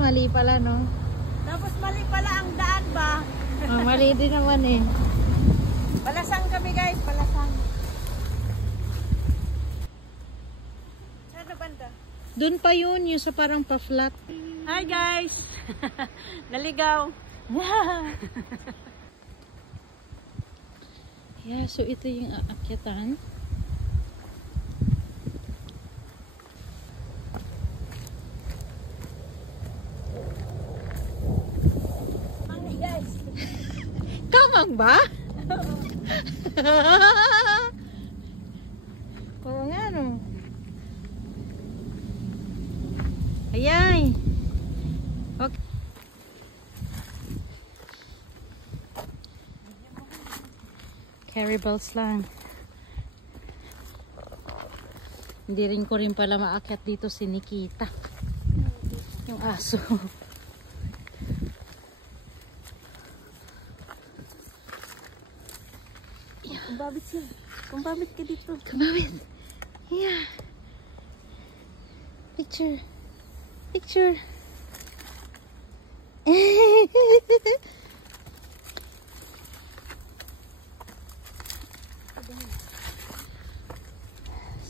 mali pala, no? Tapos mali pala ang daan ba? Oh, mali din naman eh. Palasang kami guys, palasang. Saan na banda? Doon pa yun, yung sa parang pa-flat. Hi guys! Naligaw. Yeah, so ito yung aakyatan. Hi guys! Kamang ba? Oo nga, no? Ayay! Okay. Caribals lang. Hindi rin ko rin pala maakyat dito si Nikita. Yung aso. Kumbabit siya. Kumbabit ka dito. Kumawin. Yeah. Picture. Picture.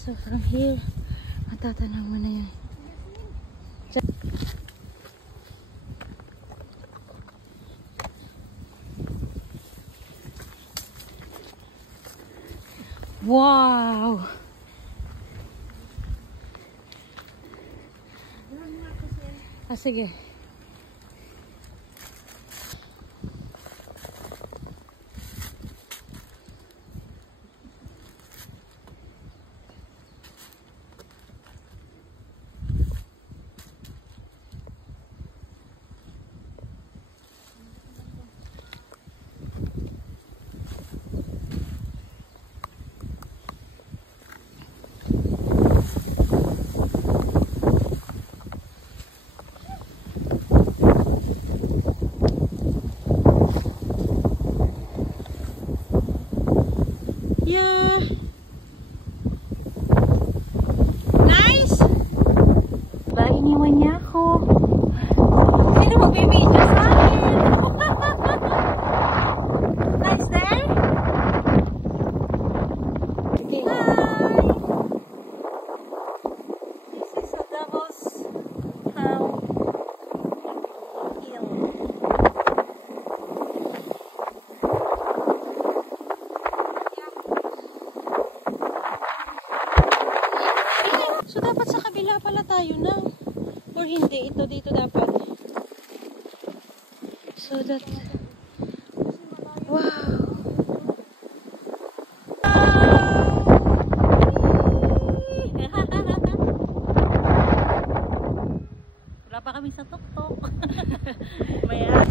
So from here, matatanaw mo na yan. Wow! Ah, sige. Yeah. Nice. Ba, iniwan niya ako. Sino magbibidyo sa akin? Nice day. Okay. Hi. This is a Davos town hill. So dapat sa kabila pala tayo na. Or hindi, ito dito dapat. So that... Wow! Wala pa kami sa tuktok. Maya.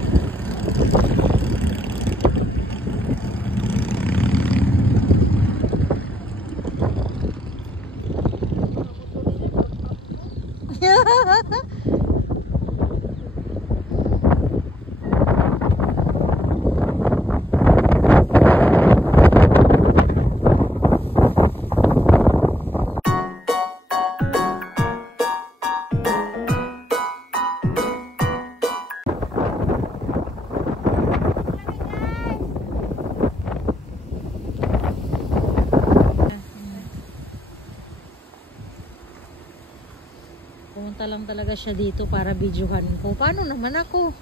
Pumunta lang talaga siya dito para videohan ko. Paano naman ako?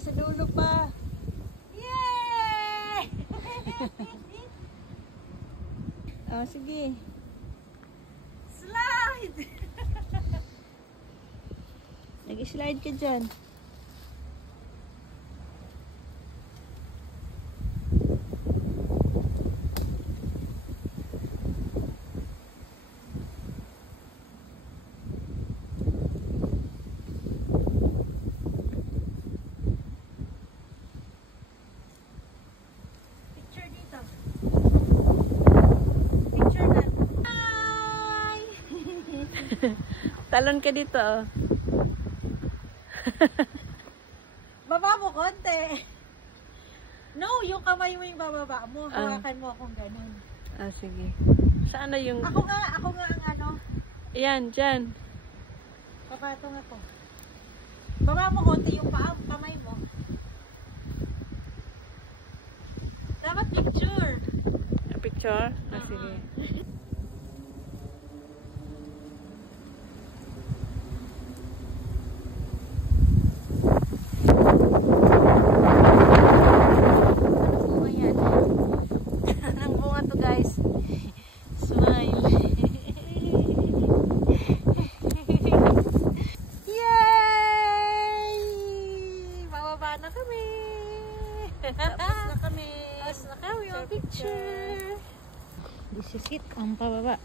Sa dulo pa. Yay! Oh, sige. Slide! Nag-slide ka dyan. Picture dito. Picture na. Hi! Talon ka dito, oh. Baba mo konti. No, yung kamay mo yung bababa mo. Hawakan mo akong ganun. Ah, sige. Saan na yung... Ako nga ang ano. Ayan, dyan. Papatong ako. Baba mo konti yung paa, kamay mo. Dapat picture. A picture? Ah, sige. Anong bunga to, guys? Smile. Yay! Bababa na kami. Tapos na kami. Tapos na kami yung picture. This is it, ang pababa.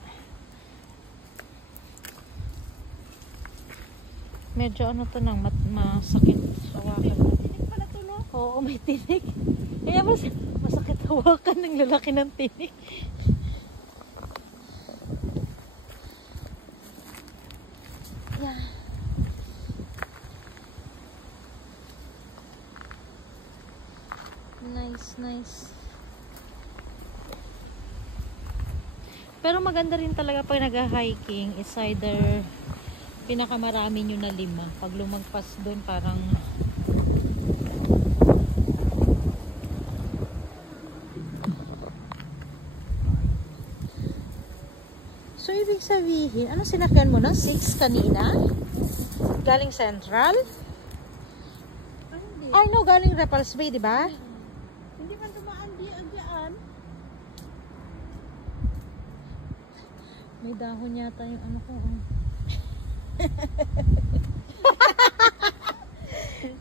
Medyo ano to nang masakit hawakan. Tinig pala to, no? Oo, may tinik. Kaya masakit hawakan ng lalaki ng tinik. Yeah. Nice. Pero maganda rin talaga pag nag-hiking. It's either pinakamarami nyo na 5. Pag lumagpas doon parang so ibig sabihin, ano sinakyan mo na? 6 kanina? Galing Central? Hindi. Ay no, galing Repulse Bay, di ba? Hindi man dumaan diyan. May dahon yata yung ano ko.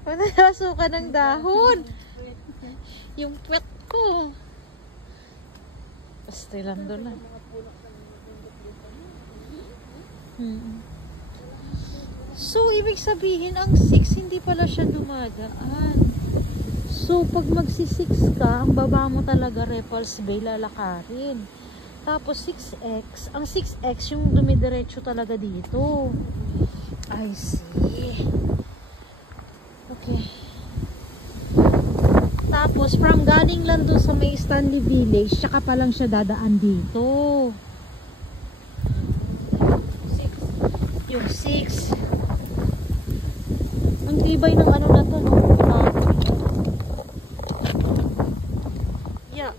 Nasuka ng dahon. Yung puwet ko. Pastilando na. So, ibig sabihin, ang 6 hindi pala siya dumadaan. So, pag magsi-6 ka, ang baba mo talaga Repulse Bay, lalakarin. Tapos 6X, ang 6X yung dumidiretso talaga dito. I see. Okay. Tapos from galing lang doon sa may Stanley Village, tsaka pa lang siya dadaan dito. Yung 6. Ang tibay ng ano na to, no? Yeah.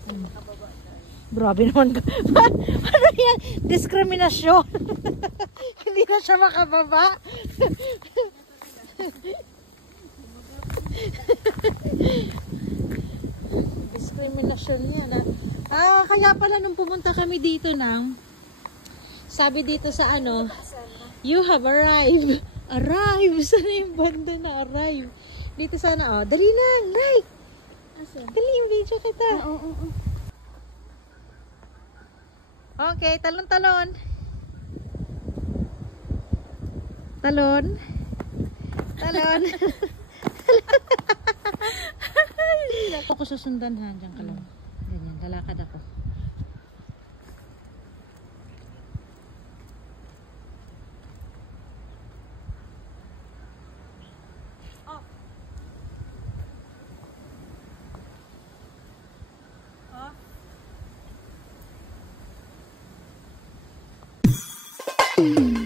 Grabe naman. Ano yan? Diskriminasyon. Hindi na siya makababa. Diskriminasyon yan. Kaya pala nung pumunta kami dito sabi dito sa ano, you have arrived. Arrive. Sana yung banda na arrive. Dito sana, dali lang, like. Asan? Dali yung video kita. Oo. Okay, talon. Talon. Ako susundan ha, dyan ka lang. Ganyan, lalakad ako. Oh.